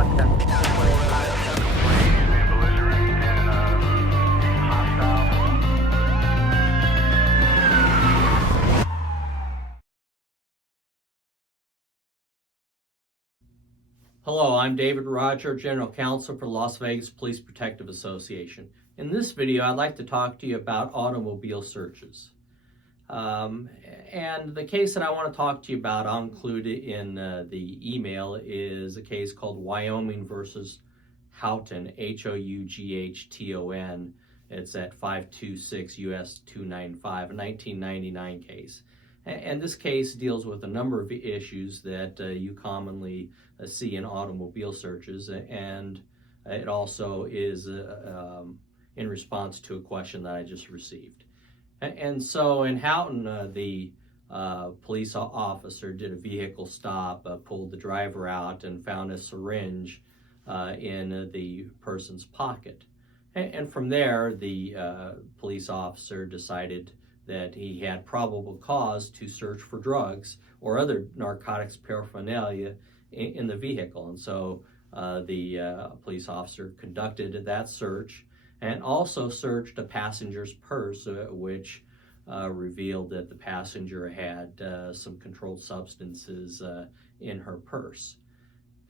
Hello, I'm David Roger, General Counsel for Las Vegas Police Protective Association. In this video, I'd like to talk to you about automobile searches. And the case that I want to talk to you about, I'll include it in the email, is a case called Wyoming versus Houghton, Houghton. It's at 526 US 295, a 1999 case. And this case deals with a number of issues that you commonly see in automobile searches, and it also is in response to a question that I just received. And so in Houghton, the police officer did a vehicle stop, pulled the driver out, and found a syringe in the person's pocket. And from there, the police officer decided that he had probable cause to search for drugs or other narcotics paraphernalia in the vehicle. And so the police officer conducted that search and also searched a passenger's purse, which revealed that the passenger had some controlled substances in her purse.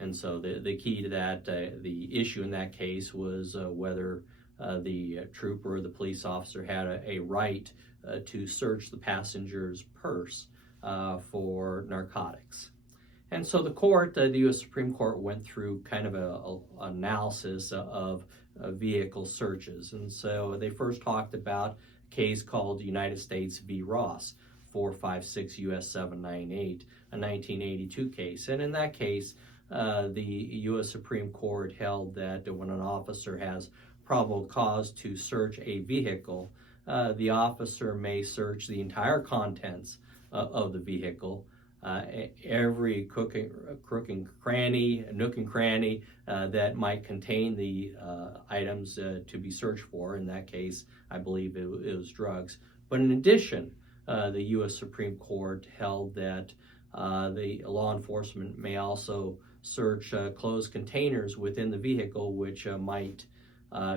And so the key to that, the issue in that case was whether the trooper or the police officer had a right to search the passenger's purse for narcotics. And so the court, the U.S. Supreme Court, went through kind of an analysis of vehicle searches. And so they first talked about a case called United States v. Ross, 456 U.S. 798, a 1982 case. And in that case, the U.S. Supreme Court held that when an officer has probable cause to search a vehicle, the officer may search the entire contents of the vehicle, every nook and cranny that might contain the items to be searched for. In that case, I believe it was drugs. But in addition, the U.S. Supreme Court held that the law enforcement may also search closed containers within the vehicle, which might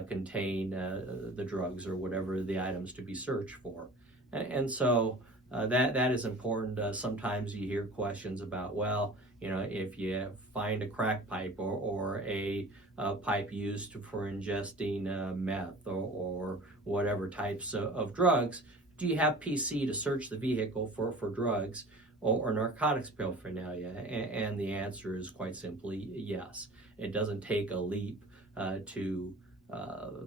contain the drugs or whatever the items to be searched for. And so that is important. Sometimes you hear questions about, well, if you find a crack pipe or a pipe used for ingesting meth or whatever types of drugs, do you have PC to search the vehicle for drugs or narcotics paraphernalia? And the answer is quite simply yes. It doesn't take a leap to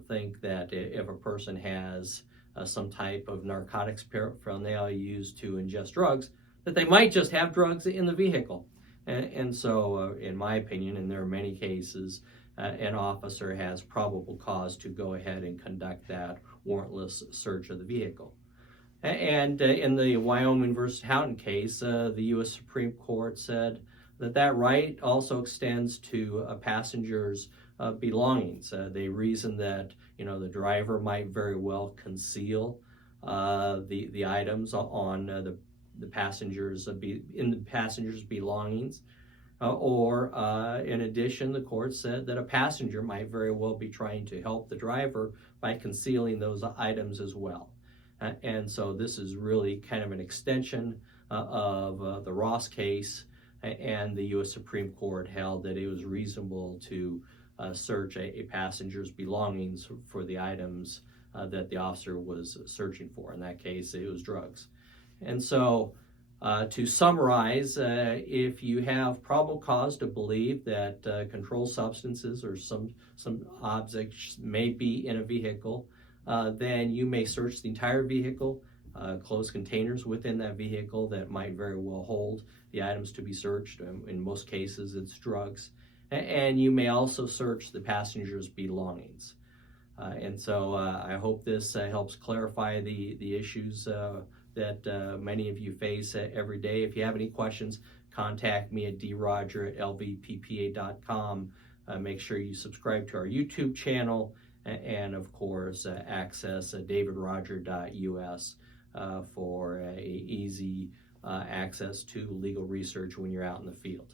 think that if a person has some type of narcotics paraphernalia used to ingest drugs, that they might just have drugs in the vehicle. And so, in my opinion, and there are many cases, an officer has probable cause to go ahead and conduct that warrantless search of the vehicle. And in the Wyoming versus Houghton case, the U.S. Supreme Court said that right also extends to a passenger's belongings. They reasoned that the driver might very well conceal the items on the passenger's in the passenger's belongings, or in addition, the court said that a passenger might very well be trying to help the driver by concealing those items as well. And so this is really kind of an extension of the Ross case, and the U.S. Supreme Court held that it was reasonable to search a passenger's belongings for the items that the officer was searching for. In that case, it was drugs. And so to summarize, if you have probable cause to believe that controlled substances or some objects may be in a vehicle, then you may search the entire vehicle, closed containers within that vehicle that might very well hold the items to be searched. In most cases, it's drugs. And you may also search the passenger's belongings. And so I hope this helps clarify the issues that many of you face every day. If you have any questions, contact me at droger@lvppa.com. Make sure you subscribe to our YouTube channel, and of course access davidroger.us for easy access to legal research when you're out in the field.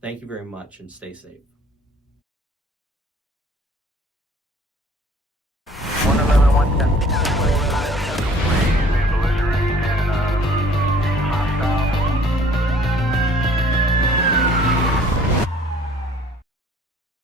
Thank you very much, and stay safe. Okay.